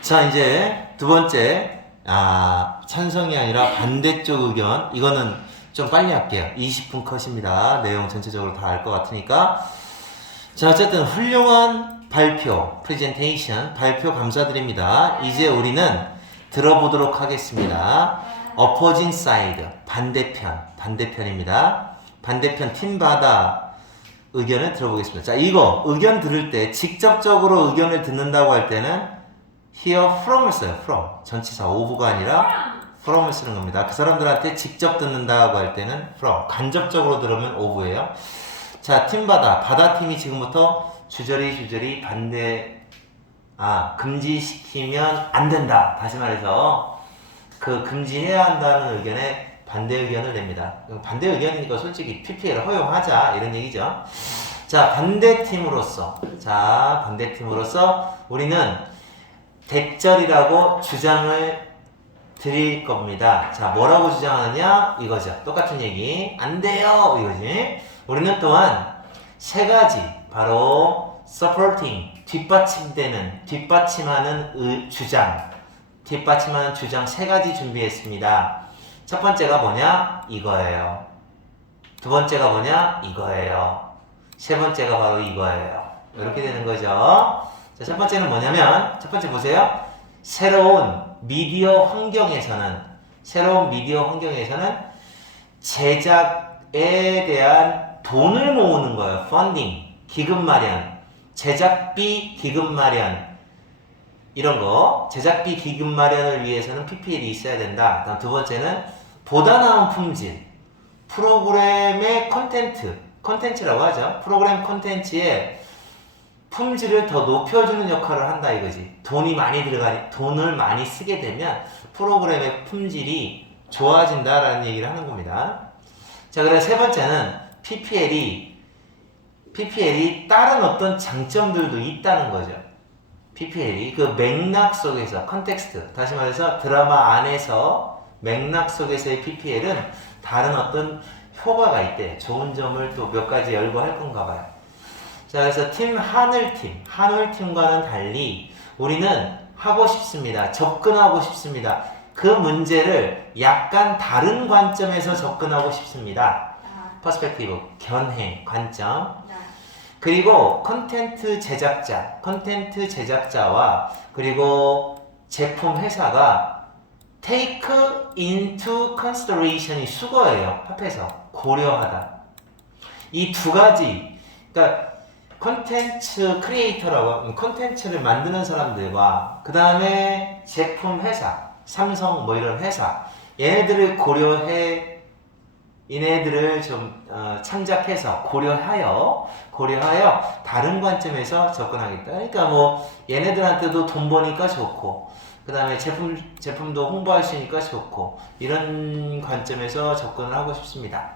자, 이제 두 번째, 찬성이 아니라 반대쪽 의견. 이거는 좀 빨리 할게요. 20분 컷입니다. 내용 전체적으로 다 알 것 같으니까. 자, 어쨌든 훌륭한 발표, 프레젠테이션, 발표 감사드립니다. 이제 우리는 들어보도록 하겠습니다. opposing side, 반대편입니다. 반대편 팀마다 의견을 들어보겠습니다. 자, 이거 의견 들을 때 직접적으로 의견을 듣는다고 할 때는 hear from을 써요. from. 전치사 of가 아니라 from을 쓰는 겁니다. 그 사람들한테 직접 듣는다고 할 때는 from. 간접적으로 들으면 of예요. 자, 팀바다. 바다팀이 지금부터 주저리 금지시키면 안 된다. 다시 말해서 그 금지해야 한다는 의견에 반대 의견을 냅니다. 반대 의견이니까 솔직히 PPL을 허용하자 이런 얘기죠. 자, 반대팀으로서 우리는 대절이라고 주장을 드릴 겁니다. 자, 뭐라고 주장하느냐? 이거죠. 똑같은 얘기. 안 돼요! 이거지. 우리는 또한 세 가지, 바로 supporting, 뒷받침하는 주장 세 가지 준비했습니다. 첫 번째가 뭐냐? 이거예요. 두 번째가 뭐냐? 이거예요. 세 번째가 바로 이거예요. 이렇게 되는 거죠. 자, 첫 번째는 뭐냐면, 첫 번째 보세요. 새로운 미디어 환경에서는 제작에 대한 돈을 모으는 거예요. 펀딩, 기금 마련, 제작비 기금 마련, 이런 거. 제작비 기금 마련을 위해서는 PPL이 있어야 된다. 다음 두 번째는 보다 나은 품질, 프로그램의 컨텐츠라고 하죠. 프로그램 컨텐츠의 품질을 더 높여주는 역할을 한다 이거지. 돈을 많이 쓰게 되면 프로그램의 품질이 좋아진다라는 얘기를 하는 겁니다. 자, 그래서 세 번째는 PPL이 다른 어떤 장점들도 있다는 거죠. PPL이 그 맥락 속에서, 컨텍스트, 다시 말해서 드라마 안에서 맥락 속에서의 PPL은 다른 어떤 효과가 있대. 좋은 점을 또 몇 가지 열고 할 건가 봐요. 자, 그래서 한울팀과는 달리 우리는 하고 싶습니다. 접근하고 싶습니다. 그 문제를 약간 다른 관점에서 접근하고 싶습니다. 퍼스펙티브, 견해, 관점. 그리고 컨텐트 제작자와 그리고 제품 회사가 take into consideration이 수거예요. 합해서 고려하다. 이 두 가지, 그러니까 컨텐츠 크리에이터라고, 컨텐츠를 만드는 사람들과 그 다음에 제품 회사, 삼성 뭐 이런 회사, 얘네들을 좀 참작해서 고려하여 다른 관점에서 접근하겠다. 그러니까 뭐 얘네들한테도 돈 버니까 좋고, 그 다음에 제품도 홍보할 수 있으니까 좋고, 이런 관점에서 접근을 하고 싶습니다.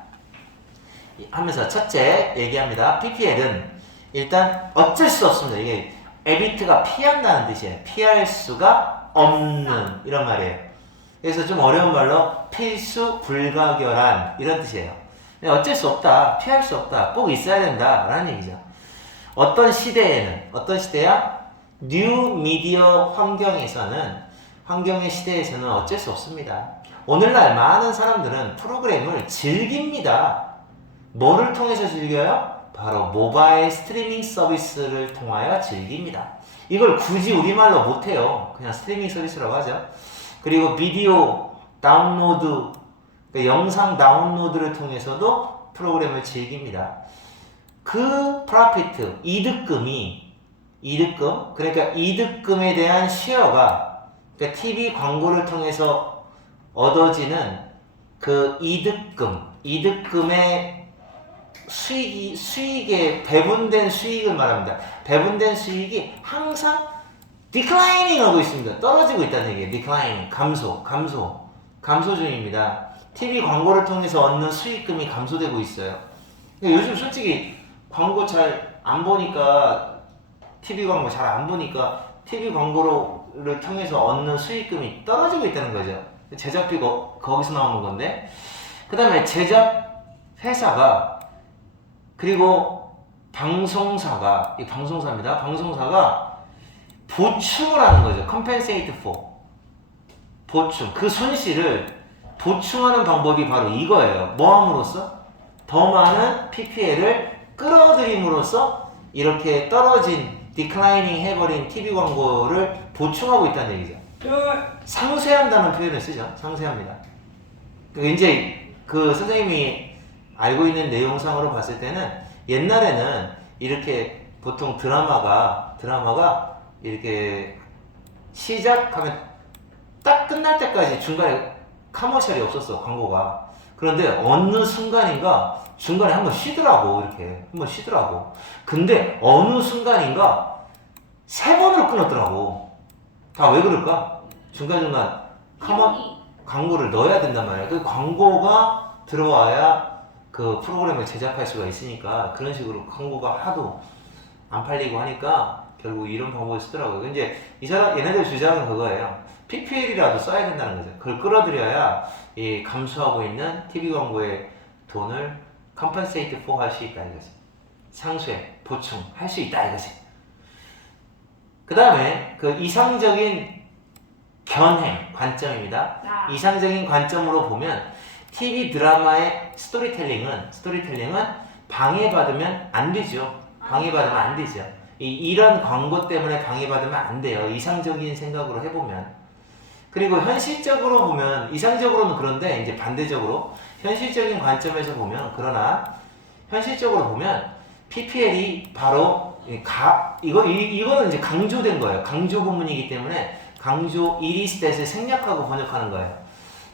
하면서 첫째 얘기합니다. PPL은 일단 어쩔 수 없습니다. 이게 에비트가 피한다는 뜻이에요. 피할 수가 없는 이런 말이에요. 그래서 좀 어려운 말로 필수 불가결한 이런 뜻이에요. 어쩔 수 없다, 피할 수 없다, 꼭 있어야 된다 라는 얘기죠. 어떤 시대야? 뉴 미디어 환경의 시대에서는 어쩔 수 없습니다. 오늘날 많은 사람들은 프로그램을 즐깁니다. 뭐를 통해서 즐겨요? 바로 모바일 스트리밍 서비스를 통하여 즐깁니다. 이걸 굳이 우리말로 못해요. 그냥 스트리밍 서비스라고 하죠. 그리고 비디오 다운로드, 그러니까 영상 다운로드를 통해서도 프로그램을 즐깁니다. 그 프로피트, 그러니까 이득금에 대한 쉐어가, 그러니까 TV 광고를 통해서 얻어지는 그 이득금의 수익의 배분된 수익을 말합니다. 배분된 수익이 항상 디클라이닝 하고 있습니다. 떨어지고 있다는 얘기예요. 디클라이닝, 감소 중입니다. TV 광고를 통해서 얻는 수익금이 감소되고 있어요. 요즘 솔직히 광고 잘 안 보니까, TV 광고 잘 안 보니까 TV 광고를 통해서 얻는 수익금이 떨어지고 있다는 거죠. 제작비가 거기서 나오는 건데, 그 다음에 제작 회사가, 그리고 방송사가 보충을 하는 거죠. compensate for. 보충. 그 손실을 보충하는 방법이 바로 이거예요. 뭐 함으로써? 더 많은 PPL을 끌어들임으로써 이렇게 떨어진, 디클라이닝 해버린 TV 광고를 보충하고 있다는 얘기죠. 상쇄한다는 표현을 쓰죠. 상쇄합니다. 이제 그 선생님이 알고 있는 내용상으로 봤을 때는 옛날에는 이렇게 보통 드라마가 이렇게 시작하면 딱 끝날 때까지 중간에 커머셜이 없었어, 광고가. 그런데 어느 순간인가 중간에 한번 쉬더라고. 이렇게 한번 쉬더라고. 근데 어느 순간인가 3번으로 끊었더라고. 다 왜 그럴까? 중간중간 광고를 넣어야 된단 말이야. 그 광고가 들어와야 그 프로그램을 제작할 수가 있으니까 그런 식으로 광고가 하도 안 팔리고 하니까 결국 이런 방법을 쓰더라고요. 이제 얘네들 주장은 그거예요. PPL이라도 써야 된다는 거죠. 그걸 끌어들여야 이 감소하고 있는 TV 광고의 돈을 compensate for 할 수 있다 이거지. 상쇄, 보충 할 수 있다 이거지. 그 다음에 그 이상적인 견해 관점입니다. 이상적인 관점으로 보면 TV 드라마의 스토리텔링은 방해받으면 안 되죠. 방해받으면 안 되죠. 이런 광고 때문에 방해받으면 안 돼요. 이상적인 생각으로 해보면. 그리고 현실적으로 보면, 이상적으로는 그런데 이제 반대적으로 현실적인 관점에서 보면, 그러나 현실적으로 보면 PPL이 바로 이거는 이제 강조된 거예요. 강조 부문이기 때문에 강조 이리스탯을 생략하고 번역하는 거예요.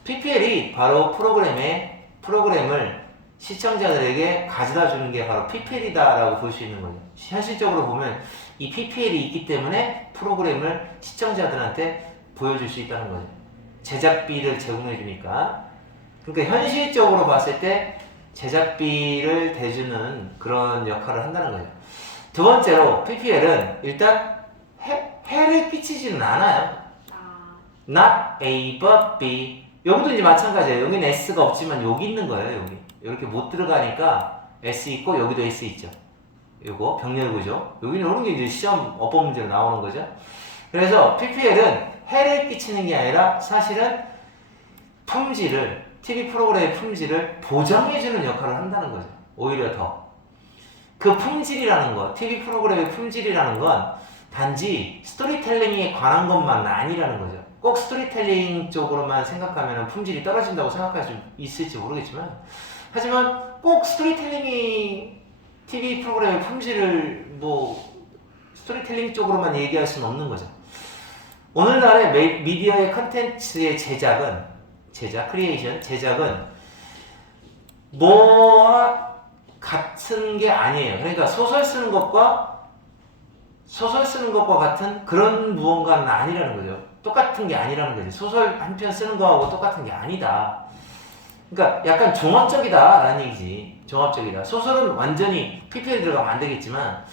PPL이 바로 프로그램을 시청자들에게 가져다 주는 게 바로 PPL이다라고 볼 수 있는 거죠. 현실적으로 보면 이 PPL이 있기 때문에 프로그램을 시청자들한테 보여줄 수 있다는 거죠. 제작비를 제공해 주니까. 그러니까 현실적으로 봤을 때 제작비를 대주는 그런 역할을 한다는 거죠. 두 번째로 PPL은 일단 해를 끼치지는 않아요. Not A but B. 여기도 이제 마찬가지예요. 여기는 S가 없지만 여기 있는 거예요. 여기 이렇게 못 들어가니까 S 있고 여기도 S 있죠. 요거 병렬 구조. 여기는 이런 게 이제 시험 어법 문제로 나오는 거죠. 그래서 PPL은 해를 끼치는 게 아니라 사실은 TV 프로그램의 품질을 보장해주는 역할을 한다는 거죠. 오히려 더. 그 품질이라는 거, TV 프로그램의 품질이라는 건 단지 스토리텔링에 관한 것만 아니라는 거죠. 꼭 스토리텔링 쪽으로만 생각하면 품질이 떨어진다고 생각할 수 있을지 모르겠지만, 하지만 꼭 스토리텔링이 TV 프로그램의 품질을 스토리텔링 쪽으로만 얘기할 수는 없는 거죠. 오늘날의 미디어의 컨텐츠의 제작은 뭐와 같은 게 아니에요. 그러니까 소설 쓰는 것과 같은 그런 무언가는 아니라는 거죠. 똑같은 게 아니라는 거죠. 소설 한 편 쓰는 거하고 똑같은 게 아니다. 그러니까 약간 종합적이다라는 얘기지. 종합적이다. 소설은 완전히 PPL 들어가면 안 되겠지만,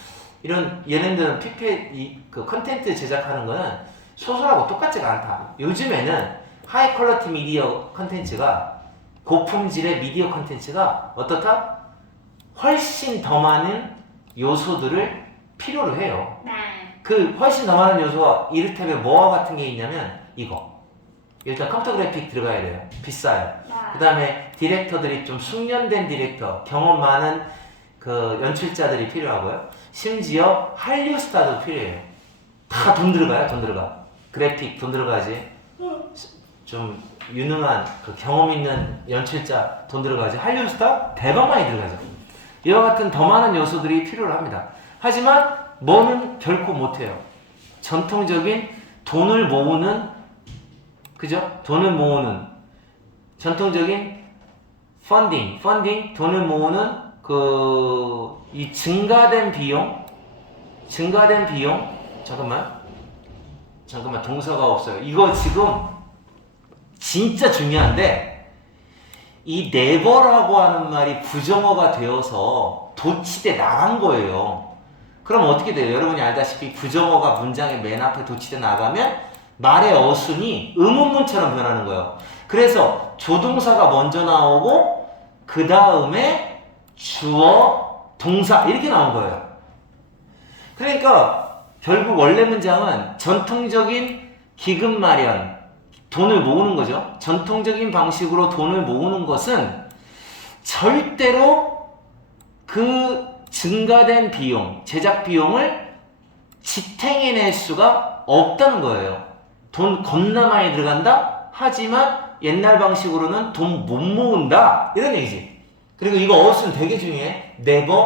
얘네들은 PPL, 그 컨텐츠 제작하는 거는 소설하고 똑같지가 않다. 요즘에는 하이 퀄리티 미디어 컨텐츠가, 고품질의 미디어 컨텐츠가 어떻다? 훨씬 더 많은 요소들을 필요로 해요. 그 훨씬 더 많은 요소가 이를테면 뭐와 같은 게 있냐면 이거. 일단 컴퓨터 그래픽 들어가야 돼요. 비싸요. 그 다음에 디렉터들이 좀 숙련된 디렉터, 경험 많은 그 연출자들이 필요하고요. 심지어 한류 스타도 필요해요. 다 돈 들어가요. 돈 들어가. 그래픽 돈 들어가지. 좀 유능한 그 경험 있는 연출자 돈 들어가지. 한류 스타 대박 많이 들어가죠. 이와 같은 더 많은 요소들이 필요로 합니다. 하지만 뭐는 결코 못해요. 전통적인 돈을 모으는, 그죠? 돈을 모으는 전통적인 펀딩, 돈을 모으는 이 증가된 비용, 잠깐만 동사가 없어요. 이거 지금 진짜 중요한데, 이 네버라고 하는 말이 부정어가 되어서 도치돼 나간 거예요. 그럼 어떻게 돼요? 여러분이 알다시피 부정어가 문장의 맨 앞에 도치돼 나가면 말의 어순이 의문문처럼 변하는 거예요. 그래서 조동사가 먼저 나오고 그 다음에 주어, 동사 이렇게 나온 거예요. 그러니까 결국 원래 문장은 전통적인 기금 마련, 돈을 모으는 거죠. 전통적인 방식으로 돈을 모으는 것은 절대로 그 증가된 비용, 제작 비용을 지탱해낼 수가 없다는 거예요. 돈 겁나 많이 들어간다? 하지만 옛날 방식으로는 돈 못 모은다? 이런 얘기지. 그리고 이거 어순 되게 중요해. never,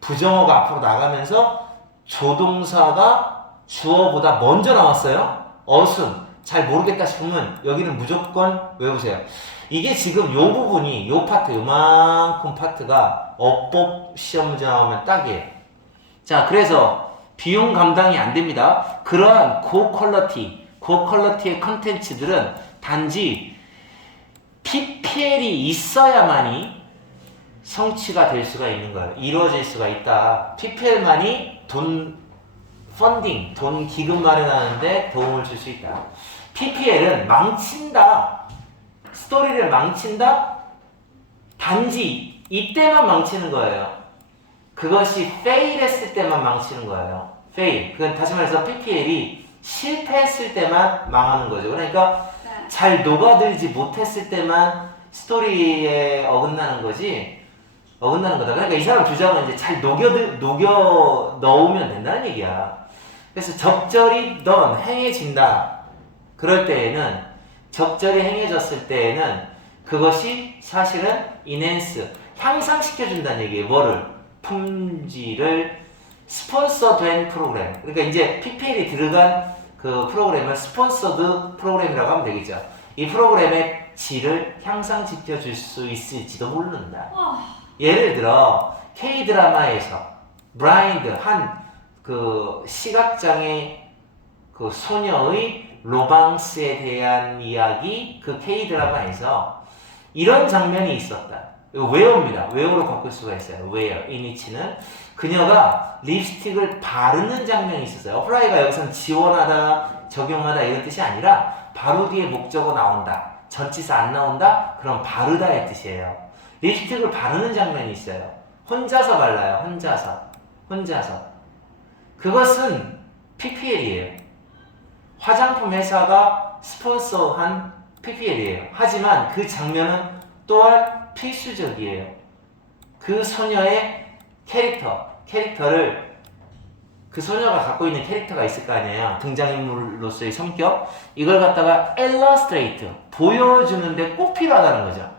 부정어가 앞으로 나가면서 조동사가 주어보다 먼저 나왔어요. 어순 잘 모르겠다 싶으면 여기는 무조건 외우세요. 이게 지금 요 부분이 요 파트 요만큼 파트가 어법 시험 문제 나오면 딱이에요. 자, 그래서 비용 감당이 안 됩니다. 그러한 고퀄러티의 컨텐츠들은 단지 PPL이 있어야만이 성취가 될 수가 있는 거예요. 이루어질 수가 있다. PPL만이 돈 기금 마련하는데 도움을 줄 수 있다. PPL은 망친다. 스토리를 망친다? 단지 이때만 망치는 거예요. 그것이 fail 했을 때만 망치는 거예요. fail. 그건 다시 말해서 PPL이 실패했을 때만 망하는 거죠. 그러니까 잘 녹아들지 못했을 때만 스토리에 어긋나는 거지. 어긋나는 거다. 그러니까 이 사람 주장은 이제 잘 녹여 넣으면 된다는 얘기야. 그래서 적절히 행해진다. 그럴 때에는 적절히 행해졌을 때에는 그것이 사실은 enhance, 향상시켜준다는 얘기예요. 뭐를? 품질을 스폰서된 프로그램. 그러니까 이제 PPL이 들어간 그 프로그램을 스폰서드 프로그램이라고 하면 되겠죠. 이 프로그램의 질을 향상시켜줄 수 있을지도 모른다. 예를 들어 K-드라마에서 브라인드 한 그 시각장애 그 소녀의 로망스에 대한 이야기 그 K-드라마에서 이런 장면이 있었다. 웨어입니다. 웨어로 바꿀 수가 있어요. 웨어, 이니치는 그녀가 립스틱을 바르는 장면이 있었어요. 어플라이가 여기서는 지원하다, 적용하다 이런 뜻이 아니라 바로 뒤에 목적어 나온다. 전치사 안 나온다? 그럼 바르다의 뜻이에요. 립스틱을 바르는 장면이 있어요. 혼자서 발라요. 혼자서. 그것은 PPL이에요. 화장품 회사가 스폰서한 PPL이에요. 하지만 그 장면은 또한 필수적이에요. 그 소녀의 캐릭터를 그 소녀가 갖고 있는 캐릭터가 있을 거 아니에요. 등장인물로서의 성격. 이걸 갖다가 illustrate, 보여주는데 꼭 필요하다는 거죠.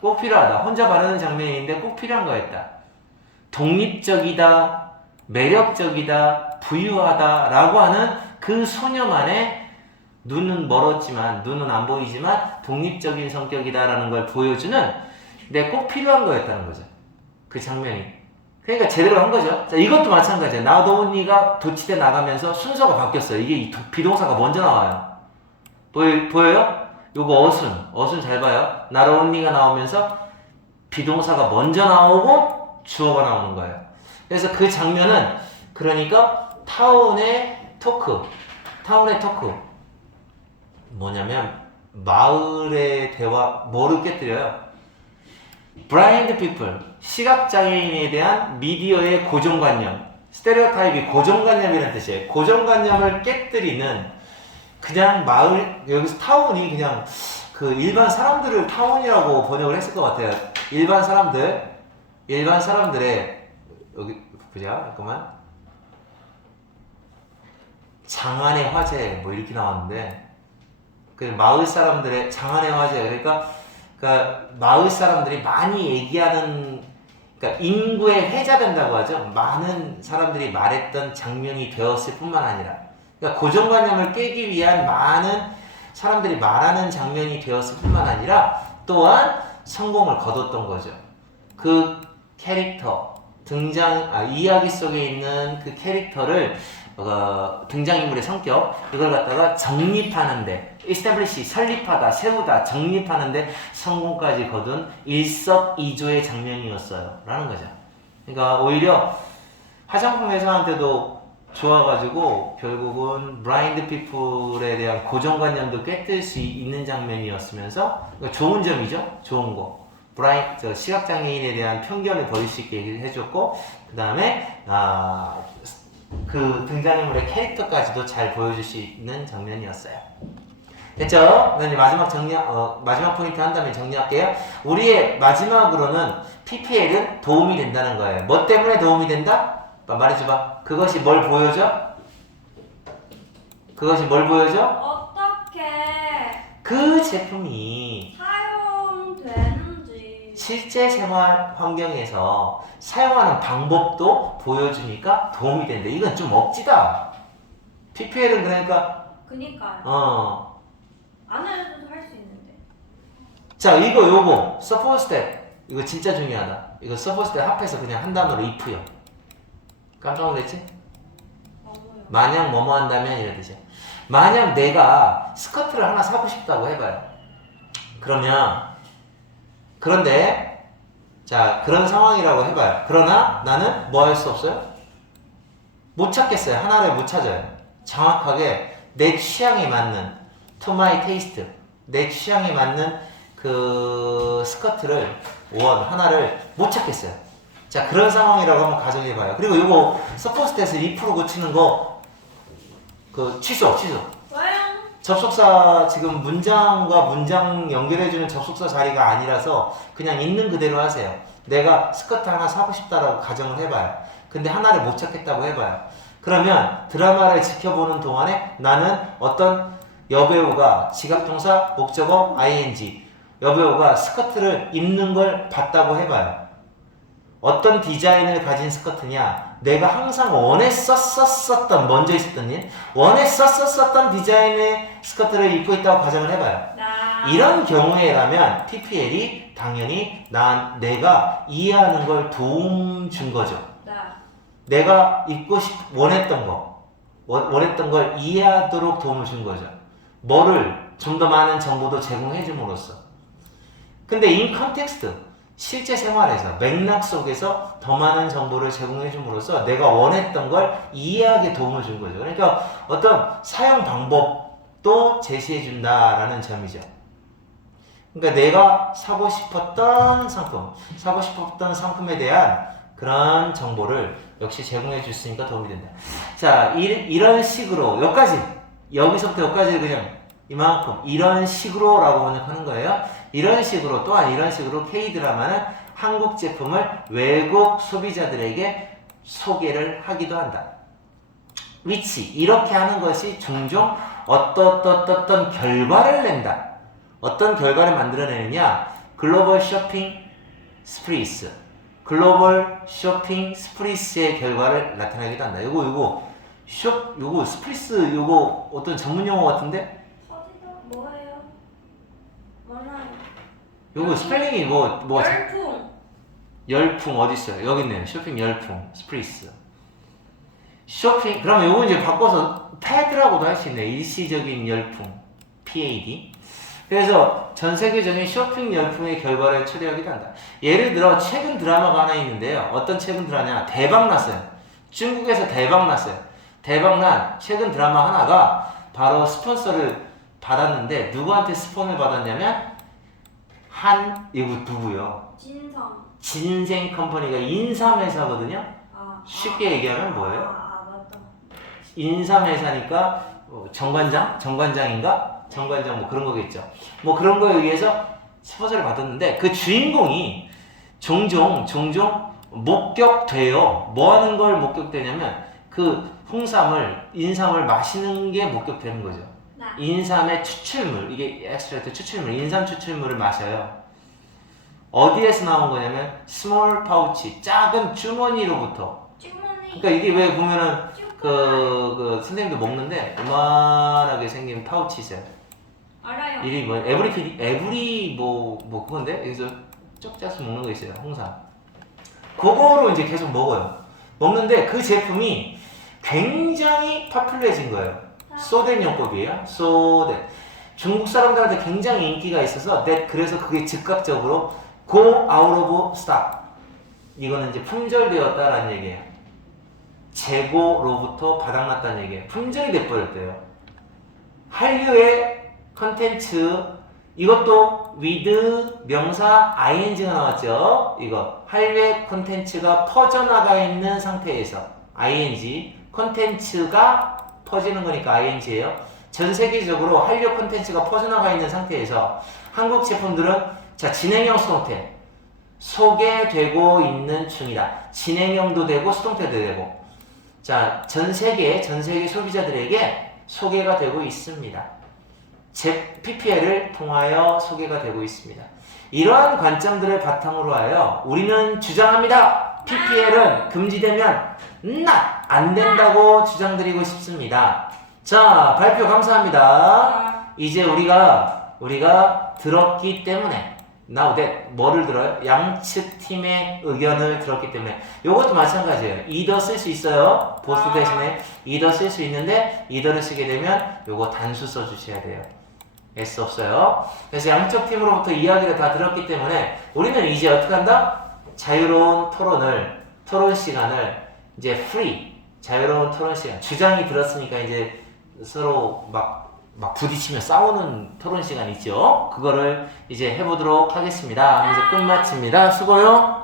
꼭 필요하다. 혼자 바르는 장면인데 꼭 필요한 거였다. 독립적이다, 매력적이다, 부유하다 라고 하는 그 소녀만의 눈은 멀었지만, 눈은 안 보이지만 독립적인 성격이다라는 걸 보여주는 근데 꼭 필요한 거였다는 거죠. 그 장면이. 그러니까 제대로 한 거죠. 자, 이것도 마찬가지예요. 나도니가 도치대 나가면서 순서가 바뀌었어요. 이게 비동사가 먼저 나와요. 보여요? 요거 어순 잘 봐요. 나로니가 나오면서 비동사가 먼저 나오고 주어가 나오는 거예요. 그래서 그 장면은 그러니까 타운의 토크 뭐냐면 마을의 대화 뭐를 깨뜨려요? Blind people, 시각장애인에 대한 미디어의 고정관념, 스테레오타입이 고정관념이라는 뜻이에요. 고정관념을 깨뜨리는 그냥 마을, 여기서 타운이 그냥 그 일반 사람들을 타운이라고 번역을 했을 것 같아요. 일반 사람들의 여기 보자, 잠깐만. 장안의 화재 뭐 이렇게 나왔는데 그 마을 사람들의 장안의 화재 그러니까 마을 사람들이 많이 얘기하는 그러니까 인구의 회자된다고 하죠. 많은 사람들이 말했던 장면이 되었을 뿐만 아니라 그러니까 고정관념을 깨기 위한 많은 사람들이 말하는 장면이 되었을 뿐만 아니라 또한 성공을 거뒀던 거죠. 그 캐릭터 이야기 속에 있는 그 캐릭터를 등장인물의 성격 이걸 갖다가 정립하는데 establish, 설립하다, 세우다, 정립하는데 성공까지 거둔 일석이조의 장면이었어요 라는 거죠. 그러니까 오히려 화장품 회사한테도 좋아가지고 결국은 블라인드 피플에 대한 고정관념도 꿰뜰 수 있는 장면이었으면서 그러니까 좋은 점이죠. 좋은 거. 시각장애인에 대한 편견을 버릴 수 있게 얘기를 해줬고 그 다음에 그 등장인물의 캐릭터까지도 잘 보여줄 수 있는 장면이었어요. 됐죠? 이제 마지막 포인트 한 다음에 정리할게요. 우리의 마지막으로는 PPL은 도움이 된다는 거예요. 뭐 때문에 도움이 된다? 말해줘봐. 그것이 뭘 보여줘? 그것이 뭘 보여줘? 어떻게 그 제품이 사용되는지 실제 생활 환경에서 사용하는 방법도 보여주니까 도움이 된다. 이건 좀 억지다. PPL은 그니까요. 안 해도 할 수 있는데. 자, 요거 suppose that 이거 진짜 중요하다. 이거 suppose that 합해서 그냥 한 단어로 if요. 깜짝 놀랐지? 너무요. 만약 뭐뭐 한다면 이런 뜻이야. 만약 내가 스커트를 하나 사고 싶다고 해봐요. 그런데 자, 그런 상황이라고 해봐요. 그러나 나는 뭐 할 수 없어요? 못 찾겠어요. 하나를 못 찾아요. 정확하게 내 취향에 맞는 to my taste, 내 취향에 맞는 그 스커트를 하나를 못 찾겠어요. 자, 그런 상황이라고 한번 가정해봐요. 그리고 이거 suppose that에서 if로 고치는 거 취소. 왜요? 접속사 지금 문장과 문장 연결해주는 접속사 자리가 아니라서 그냥 있는 그대로 하세요. 내가 스커트 하나 사고 싶다라고 가정을 해봐요. 근데 하나를 못 찾겠다고 해봐요. 그러면 드라마를 지켜보는 동안에 나는 어떤 여배우가 지각동사, 목적어, ing 여배우가 스커트를 입는 걸 봤다고 해봐요. 어떤 디자인을 가진 스커트냐? 내가 항상 원했었던 먼저 있었던 일, 원했었던 디자인의 스커트를 입고 있다고 가정을 해봐요. 이런 경우에라면 PPL이 당연히 내가 이해하는 걸 도움 준 거죠. 내가 원했던 걸 이해하도록 도움을 준 거죠. 뭐를 좀 더 많은 정보도 제공해 줌으로써. 근데 in context, 실제 생활에서 맥락 속에서 더 많은 정보를 제공해 줌으로써 내가 원했던 걸 이해하게 도움을 준 거죠. 그러니까 어떤 사용 방법도 제시해 준다라는 점이죠. 그러니까 내가 사고 싶었던 상품에 대한 그런 정보를 역시 제공해 줬으니까 도움이 된다. 자, 이런 식으로 여기서부터 여기까지 그냥 이만큼 이런 식으로 라고 번역하는 거예요. 이런 식으로 K드라마는 한국 제품을 외국 소비자들에게 소개를 하기도 한다. 이렇게 하는 것이 종종 어떤 결과를 낸다. 어떤 결과를 만들어내느냐? 글로벌 쇼핑 스프리스의 결과를 나타내기도 한다. 요거 스프리스 어떤 전문 용어 같은데? 뭐예요? 몰라요. 요거 스펠링이 열풍 어디 있어요? 여기 있네요. 쇼핑 열풍 스프리스. 그러면 요거 이제 바꿔서 패드라고도 할 수 있네요. 일시적인 열풍 PAD. 그래서 전 세계적인 쇼핑 열풍의 결과를 초래하기도 한다. 예를 들어 최근 드라마가 하나 있는데요. 어떤 최근 드라마냐? 대박났어요. 중국에서 대박났어요. 대박난 최근 드라마 하나가 바로 스폰서를 받았는데 누구한테 스폰을 받았냐면 이거 누구요? 진생 컴퍼니가 인삼회사거든요. 쉽게 얘기하면 뭐예요? 맞다. 인삼회사니까 정관장인가? 정관장 뭐 그런 거겠죠. 뭐 그런 거에 의해서 스폰서를 받았는데 그 주인공이 종종 목격돼요. 뭐 하는 걸 목격되냐면 그 인삼을 마시는 게 목격되는 거죠. 인삼의 추출물, 이게 엑스트랙트 추출물, 인삼 추출물을 마셔요. 어디에서 나온 거냐면 스몰 파우치, 작은 주머니로부터. 그러니까 이게 왜 보면은 그 선생님도 먹는데 요만하게 생긴 파우치 있어요. 알아요. 이름이 뭐 에브리 뭐 그건데 여기서 쪽 짜서 먹는 거 있어요. 홍삼. 그거로 이제 계속 먹어요. 먹는데 그 제품이 굉장히 파퓰러해진 거예요. 소덴 용법이에요. 소덴. 중국 사람들한테 굉장히 인기가 있어서 그래서 그게 즉각적으로 go out of stock. 이거는 이제 품절되었다라는 얘기예요. 재고로부터 바닥났다는 얘기예요. 품절이 돼버렸대요. 한류의 컨텐츠, 이것도 with 명사 ing가 나왔죠. 이거 한류의 컨텐츠가 퍼져나가 있는 상태에서 ing 콘텐츠가 퍼지는 거니까 ing예요. 전 세계적으로 한류 콘텐츠가 퍼져나가 있는 상태에서 한국 제품들은 자 진행형 수동태 소개되고 있는 중이다. 진행형도 되고 수동태도 되고 자 전 세계 소비자들에게 소개가 되고 있습니다. PPL을 통하여 소개가 되고 있습니다. 이러한 관점들을 바탕으로 하여 우리는 주장합니다. PPL은 금지되면 안 된다고 주장드리고 싶습니다. 자, 발표 감사합니다. 이제 우리가 들었기 때문에 now that 뭐를 들어요? 양측 팀의 의견을 들었기 때문에 이것도 마찬가지예요. either 쓸 수 있어요. both 대신에 either 쓸 수 있는데 either를 쓰게 되면 요거 단수 써주셔야 돼요. S 없어요. 그래서 양쪽 팀으로부터 이야기를 다 들었기 때문에 우리는 이제 어떻게 한다? 자유로운 토론 시간을 이제 free 자유로운 토론 시간 주장이 들었으니까 이제 서로 막 부딪히며 싸우는 토론 시간 있죠. 그거를 이제 해보도록 하겠습니다. 이제 끝마칩니다. 수고요.